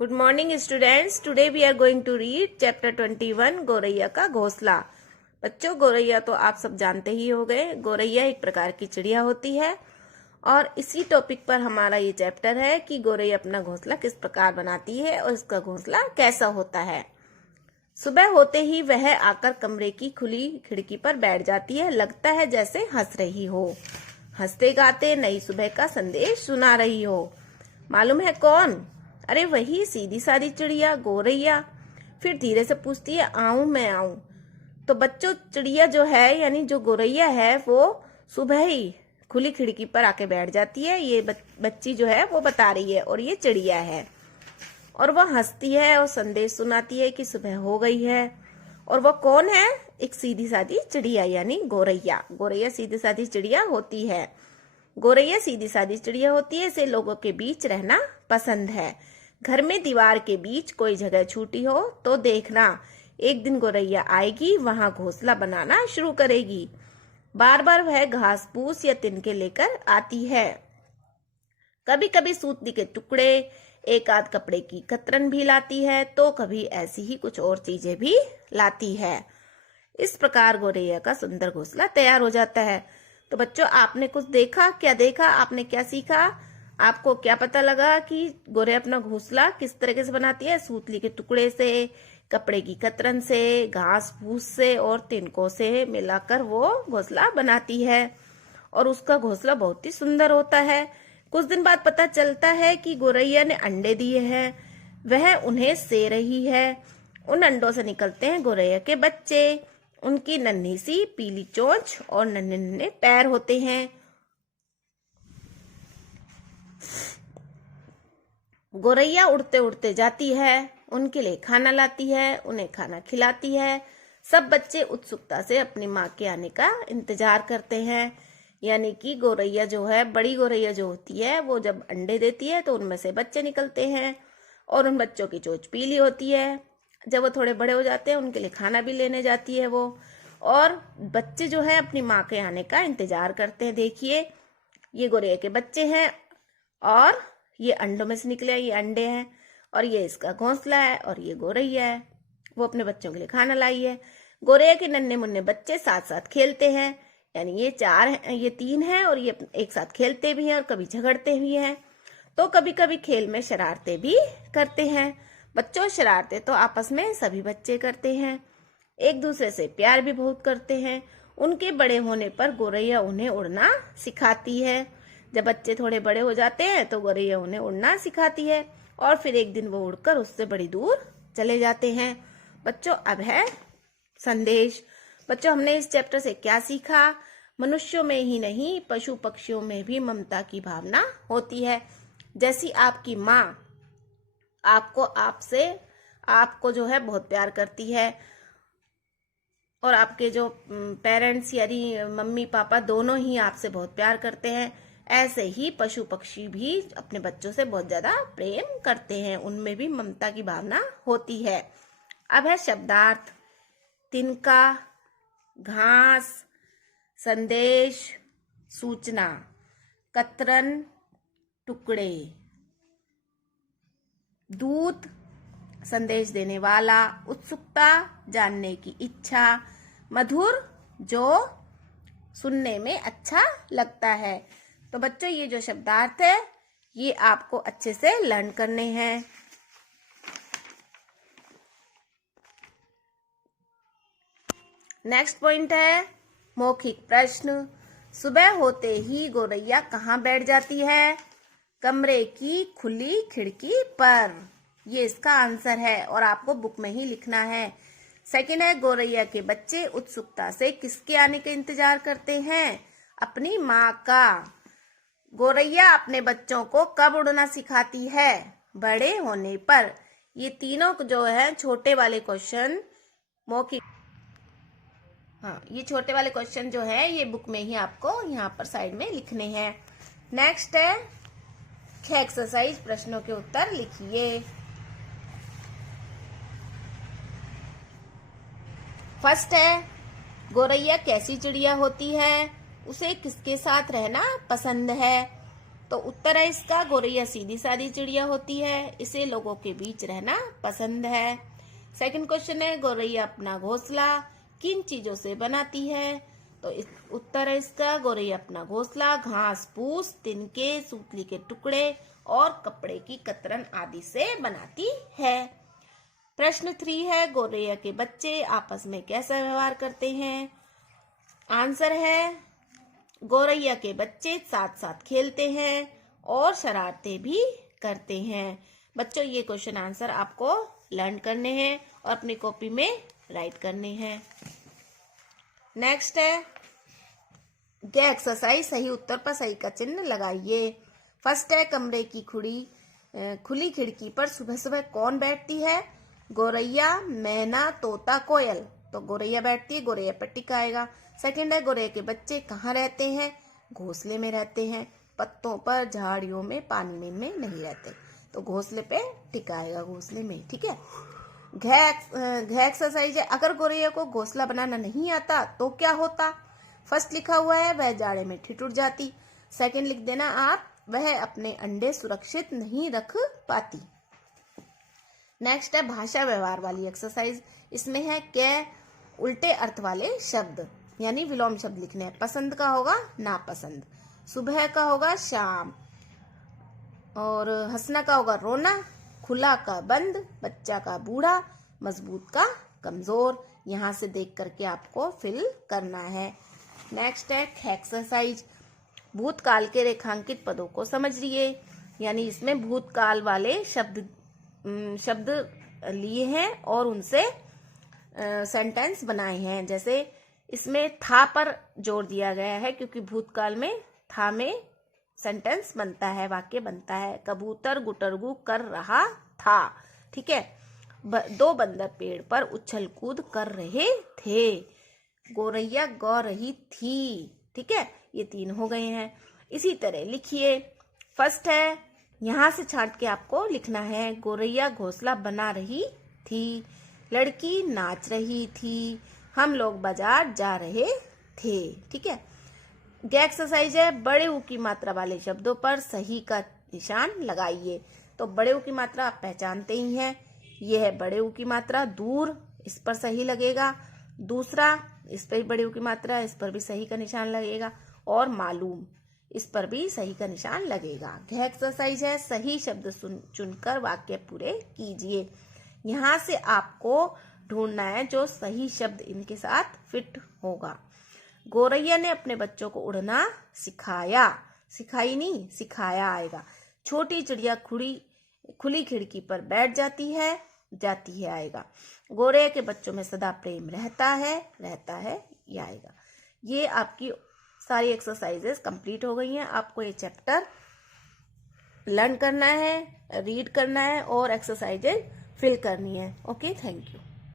Good morning students. Today we are going to read chapter 21 गौरैया का घोंसला। बच्चों, गौरैया तो आप सब जानते ही हो गए। गौरैया एक प्रकार की चिड़िया होती है और इसी टॉपिक पर हमारा ये चैप्टर है कि गौरैया अपना घोंसला किस प्रकार बनाती है और इसका घोंसला कैसा होता है। सुबह होते ही वह आकर कमरे की खुली खिड़की पर बैठ जाती है। लगता है जैसे हंस रही हो, हंसते गाते नई सुबह का संदेश सुना रही हो। मालूम है कौन? अरे वही सीधी सादी चिड़िया गौरैया। फिर धीरे से पूछती है, आऊं मैं आऊं? तो बच्चों, चिड़िया जो है यानी जो गौरैया है वो सुबह ही खुली खिड़की पर आके बैठ जाती है। ये बच्ची जो है वो बता रही है और ये चिड़िया है और वह हंसती है और संदेश सुनाती है कि सुबह हो गई है। और वह कौन है? एक सीधी सादी चिड़िया यानी गौरैया। गौरैया सीधी सादी चिड़िया होती है। गौरैया सीधी सादी चिड़िया होती है। इसे लोगों के बीच रहना पसंद है। घर में दीवार के बीच कोई जगह छूटी हो तो देखना, एक दिन गौरैया आएगी, वहां घोंसला बनाना शुरू करेगी। बार बार वह घास फूस या तिनके लेकर आती है। कभी कभी सूतली के टुकड़े, एक आध कपड़े की कतरन भी लाती है, तो कभी ऐसी ही कुछ और चीजें भी लाती है। इस प्रकार गौरैया का सुंदर घोंसला तैयार हो जाता है। तो बच्चों, आपने कुछ देखा? क्या देखा आपने? क्या सीखा? आपको क्या पता लगा कि गौरैया अपना घोंसला किस तरीके से बनाती है? सूतली के टुकड़े से, कपड़े की कतरन से, घास फूस से और तिनकों से मिलाकर वो घोंसला बनाती है और उसका घोंसला बहुत ही सुंदर होता है। कुछ दिन बाद पता चलता है कि गौरैया ने अंडे दिए हैं, वह उन्हें से रही है। उन अंडों से निकलते हैं गौरैया के बच्चे। उनकी नन्ही सी पीली चोंच और नन्हे नन्हे पैर होते हैं। गौरैया उड़ते उड़ते जाती है, उनके लिए खाना लाती है, उन्हें खाना खिलाती है। सब बच्चे उत्सुकता से अपनी माँ के आने का इंतजार करते हैं। यानी कि गौरैया जो है, बड़ी गौरैया जो होती है, वो जब अंडे देती है तो उनमें से बच्चे निकलते हैं और उन बच्चों की चोंच पीली होती है। जब वो थोड़े बड़े हो जाते हैं उनके लिए खाना भी लेने जाती है वो। और बच्चे जो है अपनी माँ के आने का इंतजार करते हैं। देखिए, ये गौरैया के बच्चे हैं और ये अंडों में से निकले ये अंडे हैं और ये इसका घोंसला है और ये गौरैया है, वो अपने बच्चों के लिए खाना लाई है। गौरैया के नन्हे मुन्ने बच्चे साथ साथ खेलते हैं। यानी ये चार हैं, ये तीन हैं और ये एक साथ खेलते भी हैं और कभी झगड़ते भी हैं। तो कभी कभी खेल में शरारतें भी करते हैं। बच्चों, शरारतें तो आपस में सभी बच्चे करते हैं। एक दूसरे से प्यार भी बहुत करते हैं। उनके बड़े होने पर गौरैया उन्हें उड़ना सिखाती है। जब बच्चे थोड़े बड़े हो जाते हैं तो गौरैया उन्हें उड़ना सिखाती है और फिर एक दिन वो उड़कर उससे बड़ी दूर चले जाते हैं। बच्चों, अब है संदेश। बच्चों, हमने इस चैप्टर से क्या सीखा? मनुष्यों में ही नहीं, पशु पक्षियों में भी ममता की भावना होती है। जैसी आपकी माँ आपको जो है बहुत प्यार करती है और आपके जो पेरेंट्स यानी मम्मी पापा दोनों ही आपसे बहुत प्यार करते हैं, ऐसे ही पशु पक्षी भी अपने बच्चों से बहुत ज्यादा प्रेम करते हैं। उनमें भी ममता की भावना होती है। अब है शब्दार्थ। तिनका, घास, संदेश, सूचना, कतरन, टुकड़े, दूत, संदेश देने वाला, उत्सुकता, जानने की इच्छा, मधुर, जो सुनने में अच्छा लगता है। तो बच्चों, ये जो शब्दार्थ है ये आपको अच्छे से लर्न करने हैं। नेक्स्ट पॉइंट है मौखिक प्रश्न। सुबह होते ही गौरैया कहाँ बैठ जाती है? कमरे की खुली खिड़की पर। ये इसका आंसर है और आपको बुक में ही लिखना है। सेकंड है गौरैया के बच्चे उत्सुकता से किसके आने का इंतजार करते हैं? अपनी माँ का। गौरैया अपने बच्चों को कब उड़ना सिखाती है? बड़े होने पर। ये तीनों जो है छोटे वाले क्वेश्चन मौखिक, ये छोटे वाले क्वेश्चन जो है ये बुक में ही आपको यहाँ पर साइड में लिखने हैं। नेक्स्ट है एक्सरसाइज, प्रश्नों के उत्तर लिखिए। फर्स्ट है गौरैया कैसी चिड़िया होती है? उसे किसके साथ रहना पसंद है? तो उत्तर है इसका, गोरैया सीधी सादी चिड़िया होती है, इसे लोगों के बीच रहना पसंद है। सेकंड क्वेश्चन है, गोरैया अपना घोंसला किन चीजों से बनाती है? तो उत्तर है इसका, गोरैया अपना घोंसला घास फूस, तिनके, सूतली के टुकड़े और कपड़े की कतरन आदि से बनाती है। प्रश्न 3 है, गोरैया के बच्चे आपस में कैसा व्यवहार करते हैं? आंसर है, गोरैया के बच्चे साथ साथ खेलते हैं और शरारतें भी करते हैं। बच्चों, ये क्वेश्चन आंसर आपको लर्न करने हैं और अपनी कॉपी में राइट करने हैं। नेक्स्ट है, गे एक्सरसाइज, सही उत्तर पर सही का चिन्ह लगाइए। फर्स्ट है, कमरे की खुली खिड़की पर सुबह सुबह कौन बैठती है? गोरैया, मैना, तोता, कोयल। तो गोरैया बैठती है, गोरैया पर टिक आएगा। सेकंड है, गोरैया के बच्चे कहाँ रहते हैं? घोंसले में रहते हैं, पत्तों पर, झाड़ियों में, पानी में नहीं रहते, तो घोंसले पे टिक आएगा, घोंसले में। ठीक है। घ एक्सरसाइज है, अगर गोरैया को घोंसला बनाना नहीं आता तो क्या होता? फर्स्ट लिखा हुआ है, वह जाड़े में ठिठुर जाती। सेकंड लिख देना आप, वह अपने अंडे सुरक्षित नहीं रख पाती। नेक्स्ट है, भाषा व्यवहार वाली एक्सरसाइज, इसमें है के उल्टे अर्थ वाले शब्द यानी विलोम शब्द लिखने हैं। पसंद का होगा नापसंद, सुबह का होगा शाम, और हंसना का होगा रोना, खुला का बंद, बच्चा का बूढ़ा, मजबूत का कमजोर। यहाँ से देख करके आपको फिल करना है। नेक्स्ट है एक्सरसाइज, भूतकाल के रेखांकित पदों को समझिए, यानी इसमें भूतकाल वाले शब्द लिए हैं और उनसे सेंटेंस बनाए हैं। जैसे इसमें था पर जोर दिया गया है क्योंकि भूतकाल में था में सेंटेंस बनता है, वाक्य बनता है। कबूतर गुटरगू कर रहा था। ठीक है। 2 बंदर पेड़ पर उछल कूद कर रहे थे। गोरैया गा रही थी। ठीक है, ये 3 हो गए हैं। इसी तरह लिखिए। फर्स्ट है, यहां से छांट के आपको लिखना है, गोरैया घोंसला बना रही थी, लड़की नाच रही थी, हम लोग बाजार जा रहे थे। ठीक है। गे एक्सरसाइज है, बड़े ऊ की मात्रा वाले शब्दों पर सही का निशान लगाइए। तो बड़े ऊ की मात्रा आप पहचानते ही हैं, ये है बड़े ऊ की मात्रा, दूर, इस पर सही लगेगा। दूसरा, इस पर भी बड़े ऊ की मात्रा, इस पर भी सही का निशान लगेगा। और मालूम, इस पर भी सही का निशान लगेगा। गे एक्सरसाइज है, सही शब्द चुनकर वाक्य पूरे कीजिए। यहाँ से आपको ढूंढना है जो सही शब्द इनके साथ फिट होगा। गोरैया ने अपने बच्चों को उड़ना सिखाया, सिखाई नहीं, सिखाया आएगा। छोटी चिड़िया खुली खिड़की पर बैठ जाती है आएगा। गोरैया के बच्चों में सदा प्रेम रहता है ये आएगा। ये आपकी सारी एक्सरसाइजेस कंप्लीट हो गई हैं। आपको ये चैप्टर लर्न करना है, रीड करना है और एक्सरसाइजेज फिल करनी है। Okay, thank you.